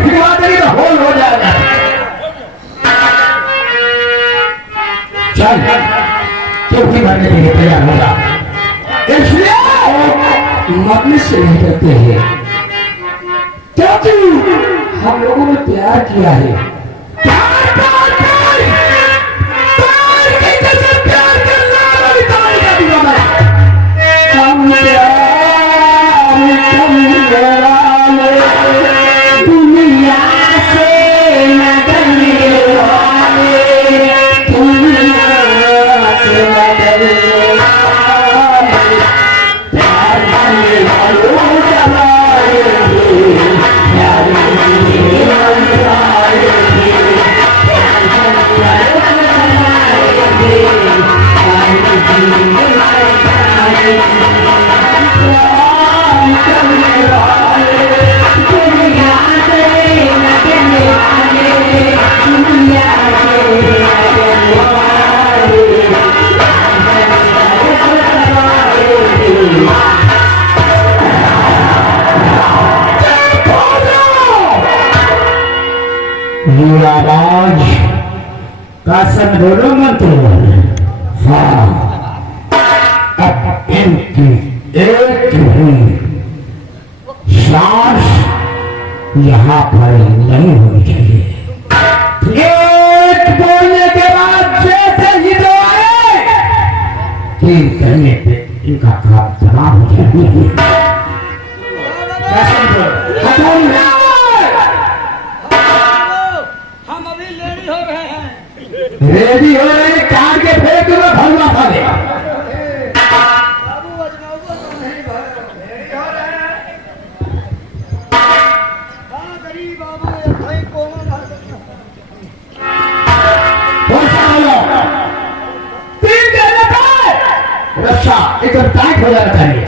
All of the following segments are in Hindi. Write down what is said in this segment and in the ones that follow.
ठिकवा देगी तो होल हो जाएगा। चल चौकी भरने के लिए तैयार होगा। इसलिए मजलिस से नहीं करते हैं क्योंकि हम लोगों ने प्यार किया है। आवाज कासन बोलो मंत्र। हाँ अब इनकी एक ही सांस यहाँ पर नहीं होनी चाहिए। एक बोलने के बाद जैसे ही दो आए तीन करने पे इनका काम तमाम हो जाए। रेडी हो रहे हैं काट के फेंक दो भलवा खा दे। रक्षा एकदम टाइट हो जाना चाहिए।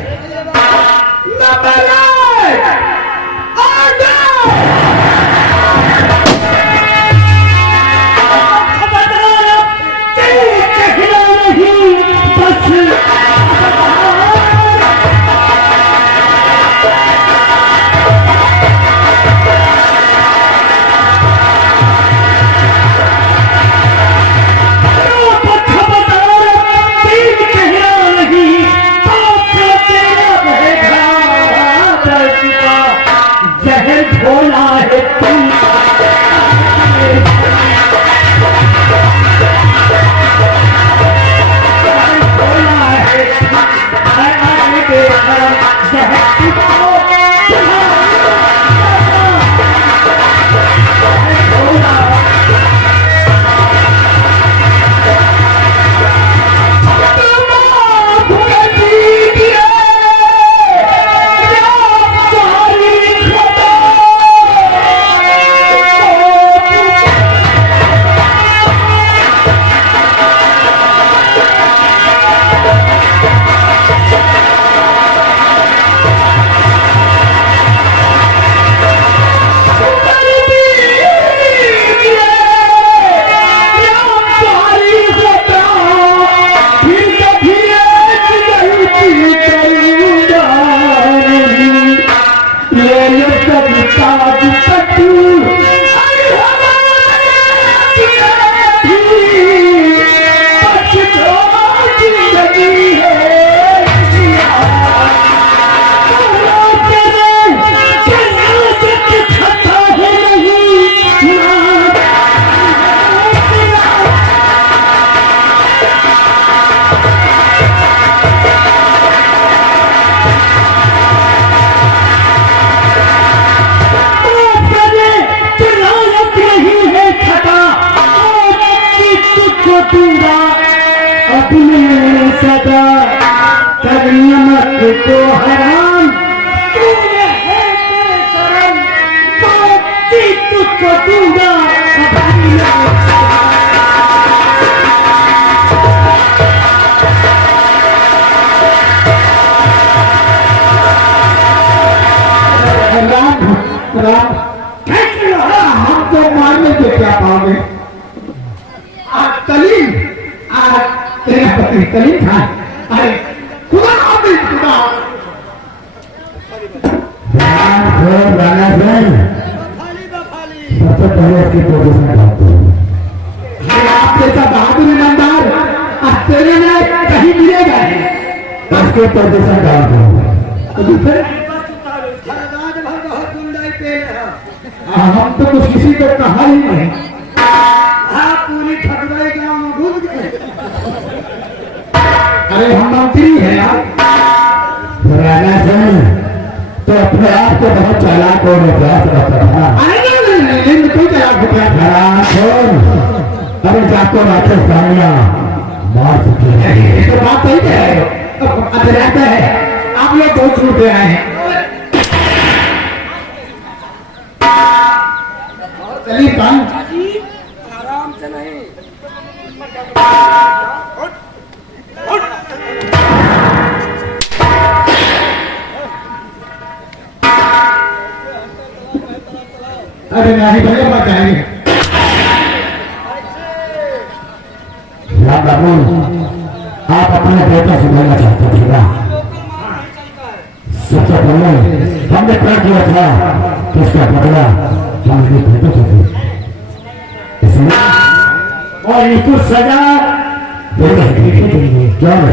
सदा कर नमक को हराम तूने है तेरे शरण तो तुझको दूंगा। हम तो मारने से क्या पाओगे? आज तलीम आज तेरे पति तलीम खाए। अरे खुदा हाफिज खुदा। उसकी पोजीशन डालते हैं। आप जैसा बहादुर ईमानदार तेरे में कहीं मिलेगा उसके पोजीशन डालते हैं। हम तो कुछ किसी को कहा ही नहीं। पूरी ठगदाई गांव में घुस गए। अरे हम मंत्री हैं राणा सिंह तो अपने आप को बहुत चालाक और अभ्यास रखता था। नहीं कोई चालाक अरे जाको राजस्थानिया मार चुके हैं। तो बात सही है रहता है। आप लोग बहुत छूटे आए हैं। चलिए आराम से नहीं। अरे नहीं भैया बताएंगे। राम बाबू आप अपने बेटा से बोलना चाहते थे ना। सबसे पहले हमने तय किया था कि उसका बदला हम अपने बेटे को दें। इसलिए और इसको सजा देंगे। क्या है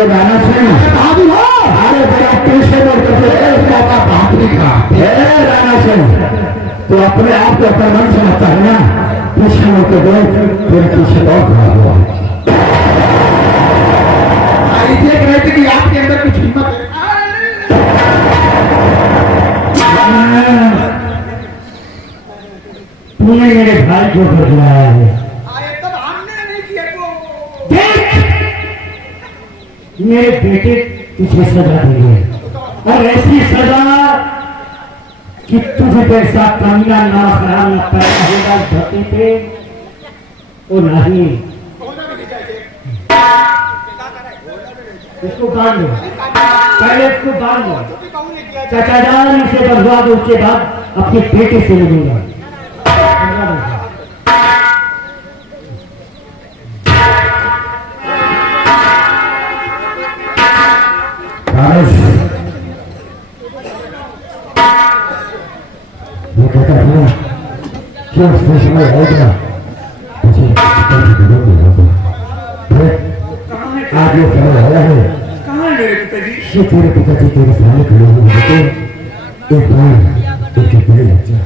गाना सुन बाबू हो। अरे बड़ा कृष्ण राणा सिंह तो अपने आप को अपना मन समझता है ना। कृष्ण के देख फिर पीछे और खड़ा हुआ। देख रहे थे कि आपके अंदर कुछ हिम्मत है। तूने मेरे भाई को बदलाया है। मेरे बेटे तुझे सजा देंगे और ऐसी सजा कि तुझे जैसा कमीना ना हराम पैदा होगा धरती पे वो नहीं। इसको बांध लो पहले इसको बांध लो। चचाजान इसे बर्बाद उसके बाद अपने बेटे से मिलूंगा। मैं कहता हूँ क्यों समय होगा मुझे आज ये समय आया है। ये तेरे पिताजी तेरे सामने खड़े हुए हैं। एक बार एक बड़े लज्जा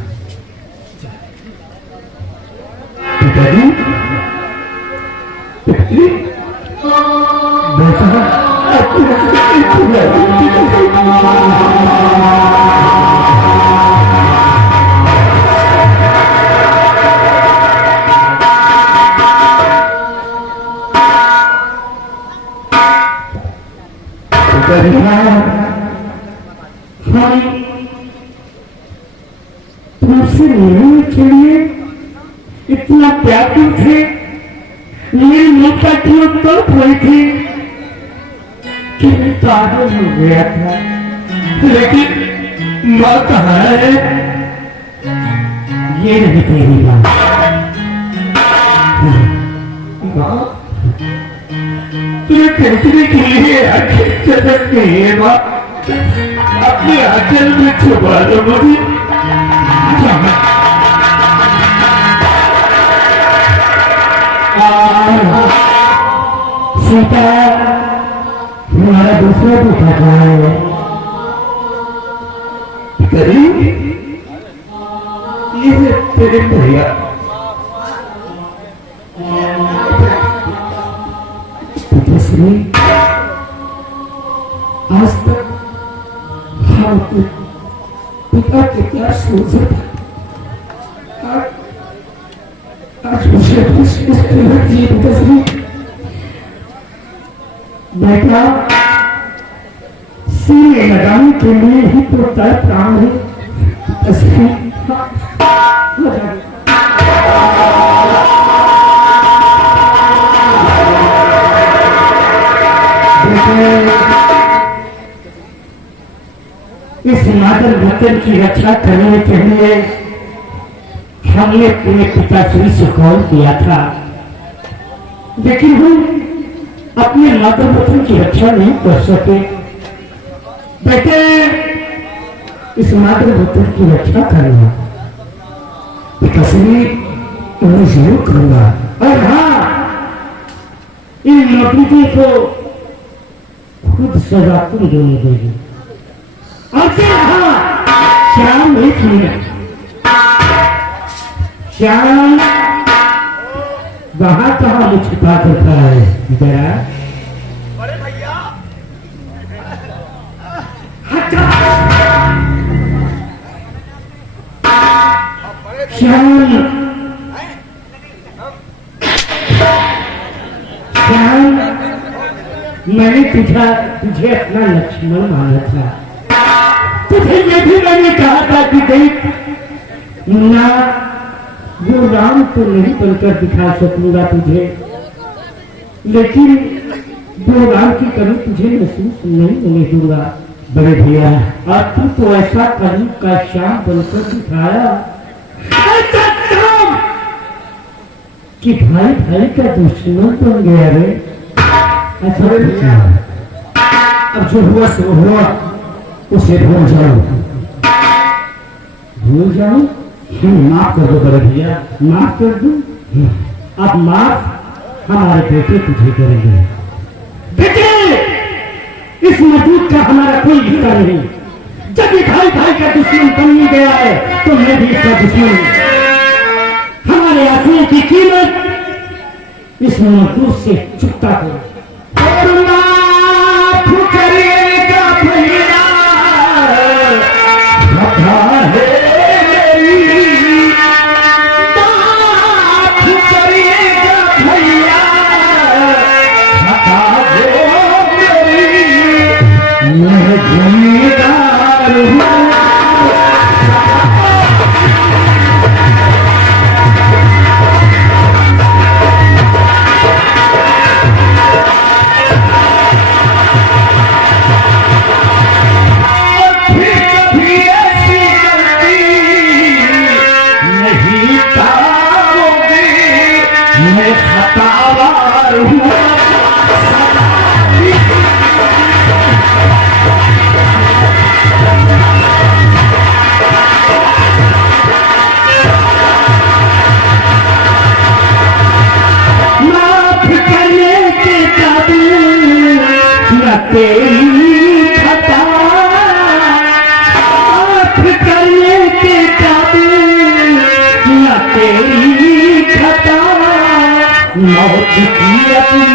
पिताजी तुमसे मिलने के लिए इतना प्यार थे। मेरी मौत का क्यों तड़प रही थी कि मैं पागल हो गया था। लेकिन माँ कहाँ है? ये नहीं तेरी बात। माँ तुम्हें कहने के लिए आखिर जगत नहीं है। माँ अपने आंचल में छुपा दो मुझे। सीता तुम्हारा दूसरा बेटा कहाँ है? करीब ये तेरे भैया पिताश्री आज तक हम पिता के क्या सोचे आज मुझे पिताश्री बेटा सीने लगाने के लिए ही तो तड़प रहा है। इस मादर वतन की रक्षा करने के लिए हमने अपने पिताश्री से कॉल किया था, लेकिन हम अपने मादर वतन की रक्षा नहीं कर सके। बेटे, इस मादर वतन की रक्षा करना पिताश्री मैं जरूर करूंगा। और हाँ, इन नौकरी को खुद सजा तुम दोनों देगी। और फिर हाँ, श्याम एक मिनट, श्याम वहां कहाँ मुझ छिपा कर खड़ा है जरा? अरे भैया श्याम, श्याम, मैंने तुझे अपना लक्ष्मण माना था। तुझे ये भी मैंने कहा था कि देख मुन्ना, वो राम तो नहीं बनकर दिखा सकूंगा तुझे, लेकिन वो राम की कमी तुझे महसूस नहीं होने दूंगा। बड़े भैया, अब तू तो ऐसा करीब का श्याम बनकर दिखाया, ऐसा काम कि भाई भाई का दुश्मन बन गया रे। ऐसा भैया, अब जो हुआ सो हुआ, उसे भूल जाओ। भूल जाओ? माफ कर दो बड़े भैया, माफ कर दो। अब माफ हमारे बेटे तुझे करेंगे। बेटे, इस मजूद का हमारा कोई हिस्सा नहीं। जब ये भाई भाई का दुश्मन बन गया है, तो मैं भी इसका दुश्मन हूं। हमारे आंसुओं की कीमत इस मजदूर से चुकता हो। तेरी खता माफ करने के काबिल न तेरी खता, मौत की अपनी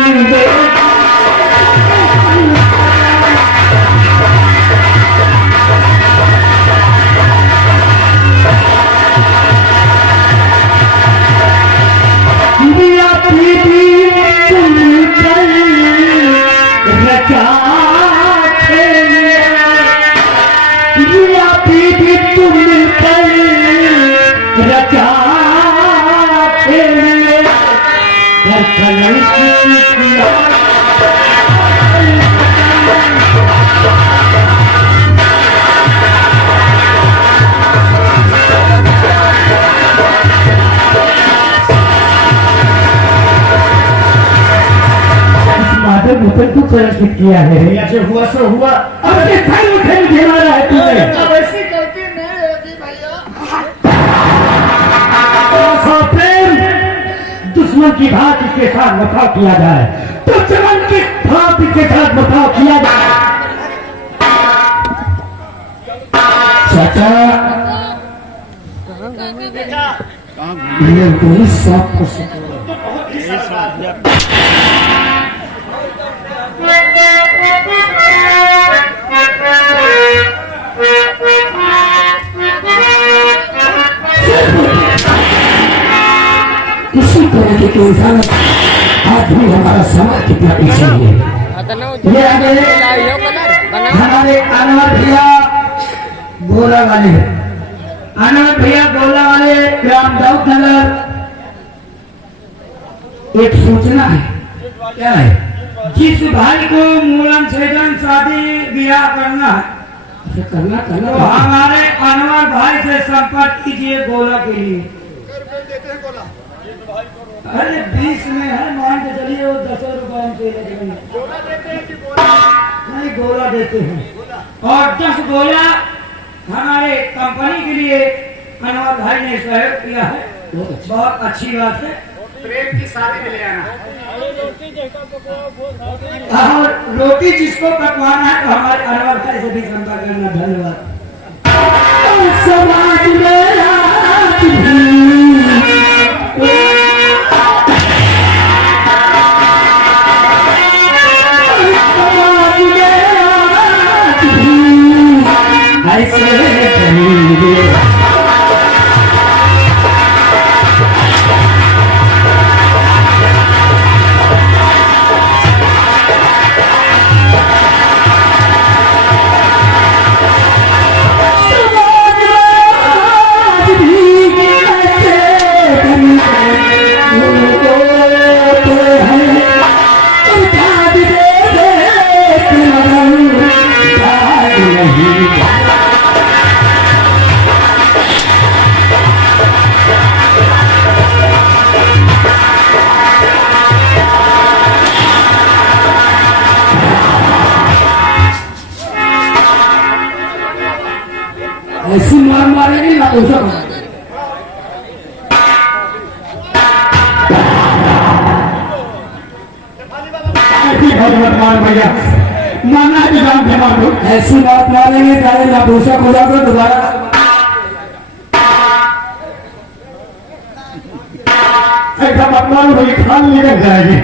को चर्चित किया है। ऐसे हुआ सो हुआ, अब ये फैल उठेल घेरा है तुमने। वैसी गलती नहीं होगी भैया। दुश्मन की भांति के साथ बर्ताव किया जाए, तो दुश्मन की भांति के साथ बर्ताव किया जाए। चाचा, ये कोई सब को किसी तरह की इंसान आज भी हमारा समाज कितना पीछे है। ये हमारे अनवर भैया गोला वाले, अनवर भैया गोला वाले ग्राम दाऊद नगर, एक सूचना है। क्या है? जिस भाई को मूलन छेदन शादी ब्याह करना है, करना तो करना हमारे अनवर भाई से संपर्क कीजिए गोला के लिए। अरे 20 में है, मान के चलिए वो 10 रुपए हम के लगेंगे। नहीं, गोला देते हैं और 10 गोला हमारे कंपनी के लिए अनवर भाई ने सहयोग किया है। बहुत अच्छी बात है। प्रेम की शादी में ले आना। और रोटी जिसको पकवाना है तो हमारे अनवर भाई से भी संपर्क करना। धन्यवाद। समाज में आज भी समाज में आज भी ऐसे करेंगे। ऐसी मार मारेगी ना उसे ऐसी भगवत मार भैया माना है जान के मारो। ऐसी बात मारेंगे चाहे ना भूसा खुदा को दोबारा ऐसा मत मारो भाई, खान निकल जाएगी।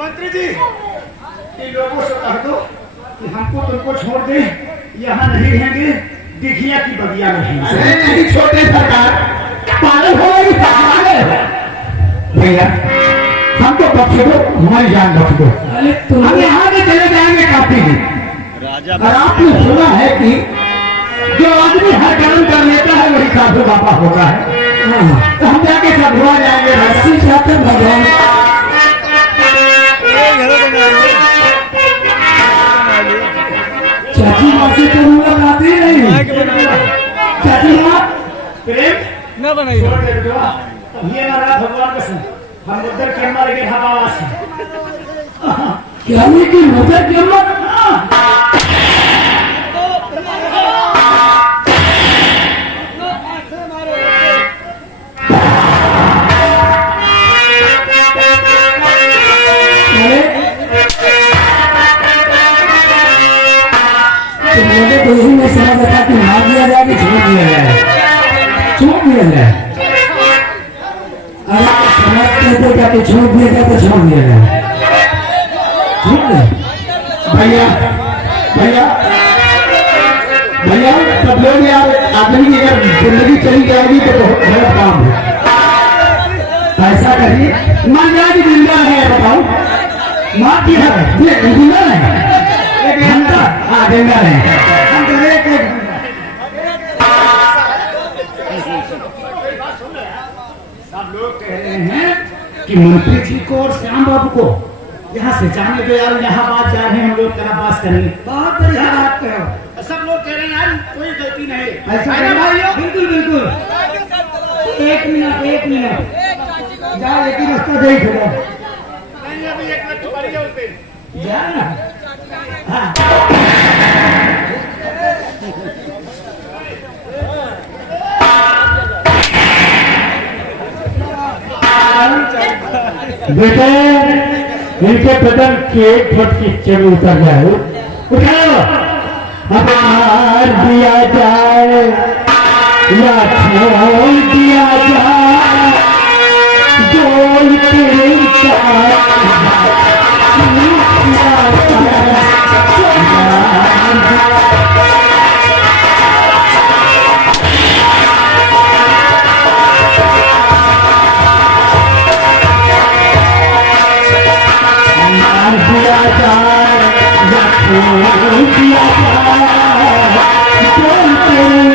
मंत्री जी, इन लोगों से कह दो कि हमको तुमको छोड़ दे, यहाँ नहीं रहेंगे, दिखिया की बगिया में रहेंगे। नहीं छोटे सरकार पागल हो गई भैया, हमको बख्श दो, हमारी जान बख्श दो। हम यहाँ भी चले जाएंगे काफी भी। और आपने सुना है कि जो आदमी हर काम कर लेता है वही साधु बाबा होता है। तो हम जाके सधुआ जाएंगे, रस्सी चाहते भगवान। चाची माँ से तो मुलाकात ही नहीं। चाची माँ प्रेम न बनाइए। छोड़ दे बेटा, ये ना रहा भगवान कसम, हम उधर के मारे के हवास क्या ये कि नजर के मत मुझे तो यही नहीं समझ आता कि मार दिया जाए कि छोड़ दिया जाए। छोड़ दिया जाए, अरे समाज कहते क्या कि छोड़ दिया जाए तो छोड़ दिया जाए। ठीक है भैया, भैया भैया सब लोग यार, आदमी की अगर जिंदगी चली जाएगी तो बहुत गलत काम है। ऐसा करिए, मान जाए कि जिंदा है, बताओ माँ की है ये जिंदा है, एक घंटा हाँ जिंदा है। हम तो एक सब लोग कह रहे हैं कि मंत्री जी को और श्याम बाबू को यहाँ से जाने दो यार, इलाहाबाद जा रहे हैं हम लोग, कराबास करेंगे। बहुत बढ़िया बात कहो। सब लोग कह रहे हैं यार कोई गलती नहीं। ऐसा है ना भाइयों? बिल्कुल बिल्कुल। एक मिनट जाओ, एक ही रास्ता देख लो। नहीं अभी एक मिनट पड़ी है उस दिन। जा ना हाँ। बेटे इनके बदन के फट की चढ़ उतर जाए, उठाओ अब मार दिया जाए या छोड़ दिया जाए, जोड़ तेरे दिया जाए या छोड़ दिया जाए, जोड़ तेरे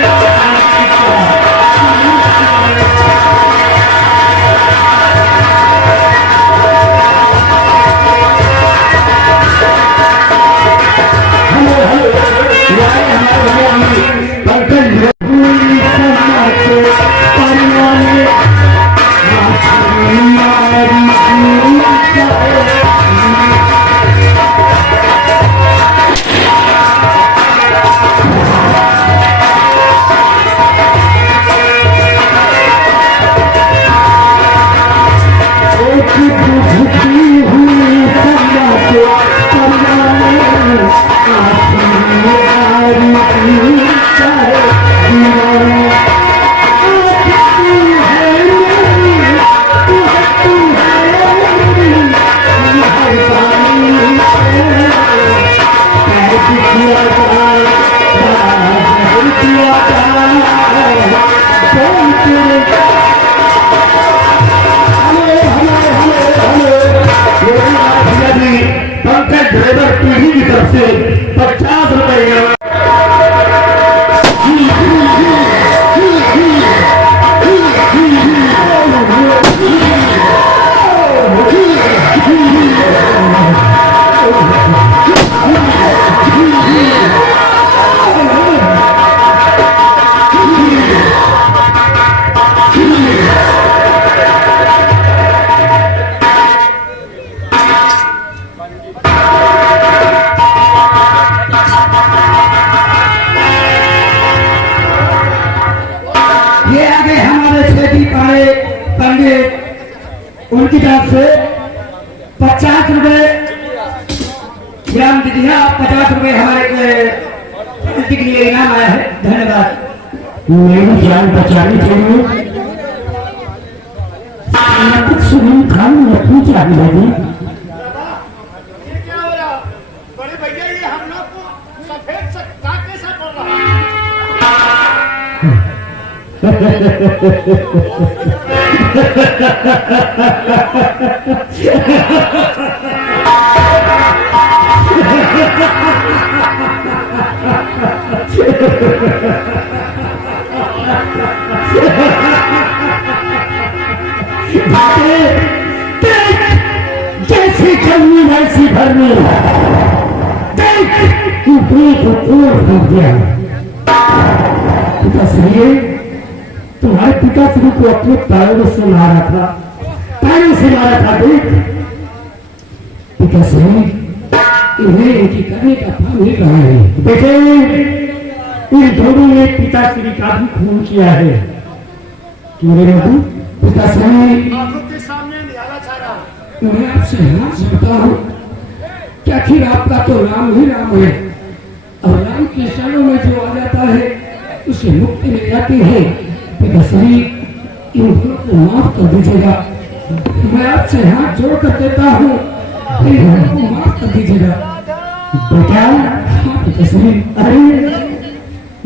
की तरफ से 50 रुपए ग्राम दिदिया, 50 रुपए हमारे के लिए इनाम आया है। धन्यवाद। मेरी जान बचाने के लिए कुछ सुनी खान रखनी चाहिए लगी। ये क्या हो रहा बड़े भैया, ये हम लोग को सफेद सत्ता कैसा पड़ रहा है? जैसी चलनी वैसी भरनी, देख तू हो गया। पिताश्री, तुम्हारे पिताश्री को अपने पैरों से मारा था, पैरों से मारा था। देख पिताश्री, इन्हें इनकी करने का फल मिल रहा है। बेटे, इन दोनों ने पिताश्री का भी खून किया है। मेरे बाबू, पिताश्री आंखों के सामने निहारा छा रहा है। मैं आपसे हाथ जोड़ता हूँ कि आखिर आपका तो राम ही राम है, और राम के शरणों में जो आ जाता है उसे मुक्ति मिल जाती है। पिताश्री, इन दोनों को माफ कर दीजिएगा। मैं आपसे हाथ जोड़ कर देता हूँ, इन दोनों को माफ कर दीजिएगा। बेटा, हाँ पिताश्री। अरे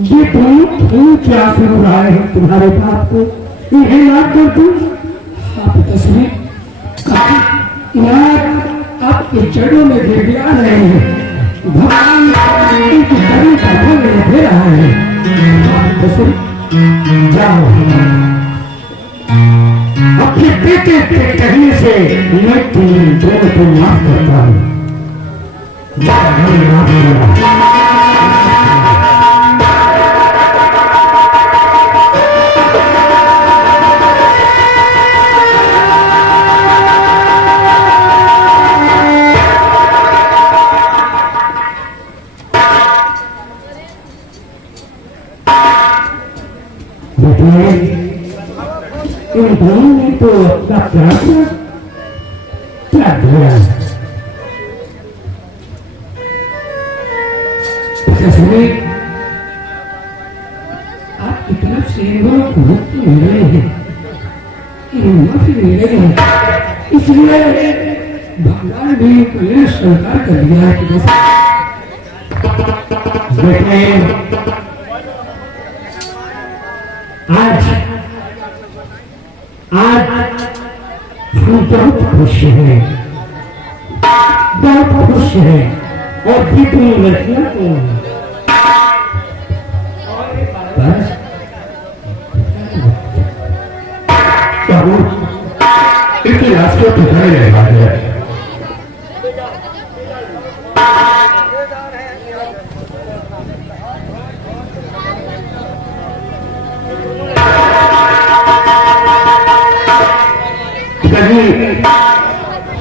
ये दोनों क्या शुरू रहा है तुम्हारे बाप को, इन्हें माफ कर दूं? हाँ पिताश्री, यार आपके चरणों में गिड़गिड़ा रहे हैं, भगवान इनकी कड़ी का फल दे रहा है। पिताश्री, जाओ, अपने बेटे के कहने से मैं तुम दोनों को माफ करता हूँ। माफ करना। इन दोनों ने तो अपना प्राण त्याग दिया। आपकी तरफ से इन दोनों को मुक्ति मिल रही है, इन माफी मिल रही है, इसलिए भगवान भी इन्हें स्वीकार कर दिया है। बेटे, आज हम बहुत खुश हैं, बहुत खुश हैं। और कितनी लड़कियां को बस इतनी रास्ते तो खड़े रहेगा है।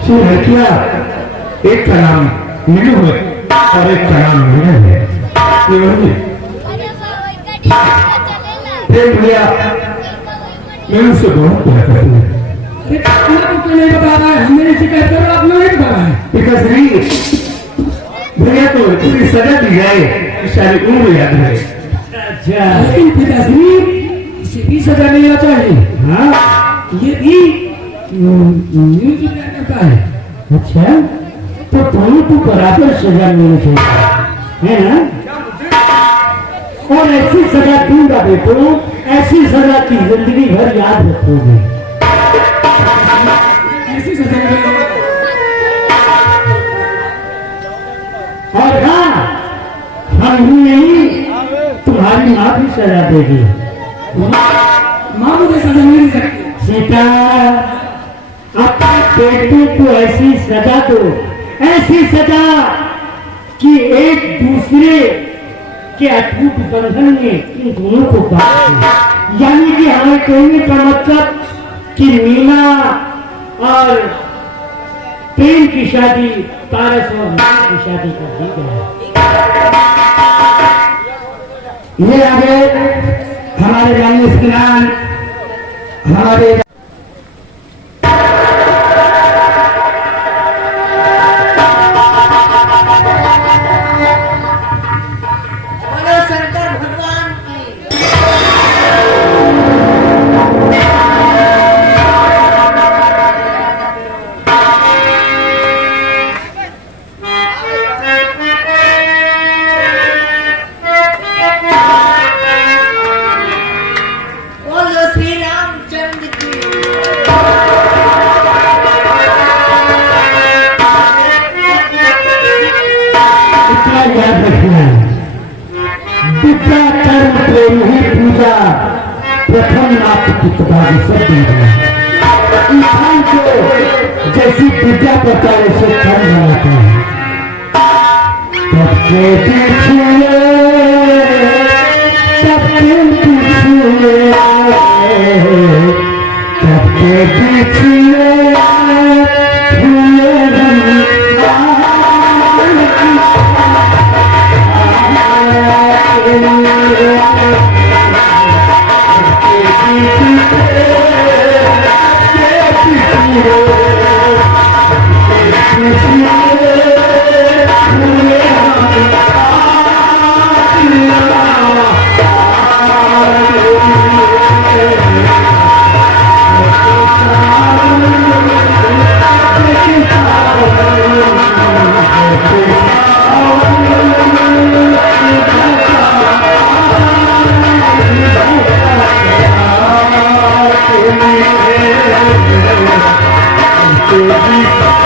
लड़कियां, एक का नाम नीलू है और एक का नाम मीना है। भैया, मैं उससे बहुत प्यार करती हूँ। आपको नहीं बता रहा है, मेरी शिकायत करो, आप लोग नहीं बता रहा है। पिताश्री, भैया को पूरी सजा दी जाए, सारी उम्र याद रहे। अच्छा, लेकिन पिताश्री, इसे भी सजा मिलना चाहिए। हाँ, ये भी न्यूज क्या करता है। अच्छा, तो दोनों को बराबर सजा मिलनी चाहिए, है ना? और ऐसी सजा दूंगा बेटो, ऐसी सजा की जिंदगी भर याद रखोगे। ऐसी सजा और हाँ, हम ही नहीं, तुम्हारी माँ भी सजा देगी। माँ मुझे सजा नहीं दे सकती। सीता, अपने बेटे को ऐसी सजा दो, ऐसी सजा कि एक दूसरे के अटूट बंधन में इन दोनों को बांध दे। यानी कि हमें कहने का मतलब कि मीना और प्रेम की शादी पारस और मीना की शादी कर दी गई। ये आगे हमारे रानी स्नान, हमारे याद रखना, विद्या कर्म प्रेम ही पूजा प्रथम नाथ किताब सब इंसान को जैसी विद्या प्रचार से कर्म बनाता है। सबके पीछे सबके पीछे Thank you.